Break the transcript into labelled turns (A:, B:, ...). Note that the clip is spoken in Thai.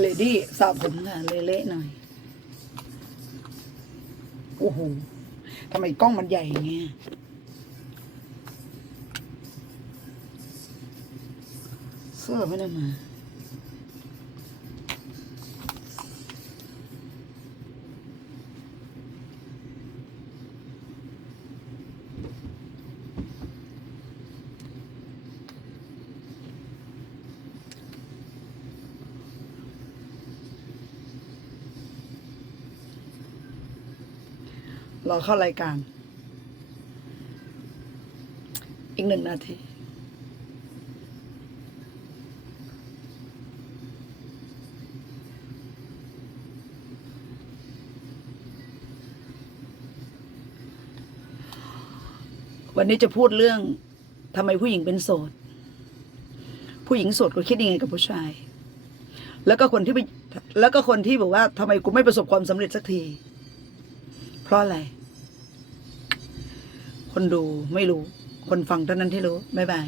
A: เลดี้สาวผมค่ะเละๆหน่อย โอ้โหทำไมกล้องมันใหญ่เงี้ยเสื้อไม่ได้มา รอเข้ารายการ อีกหนึ่งนาทีวันนี้จะพูดเรื่องทำไมผู้หญิงเป็นโสด ผู้หญิงโสดก็คิดยังไงกับผู้ชาย แล้วก็คนที่ไปแล้วก็คนที่บอกว่าทำไมกูไม่ประสบความสำเร็จสักที เพราะอะไร คนดูไม่รู้ คนฟังเท่านั้นที่รู้ บ๊ายบาย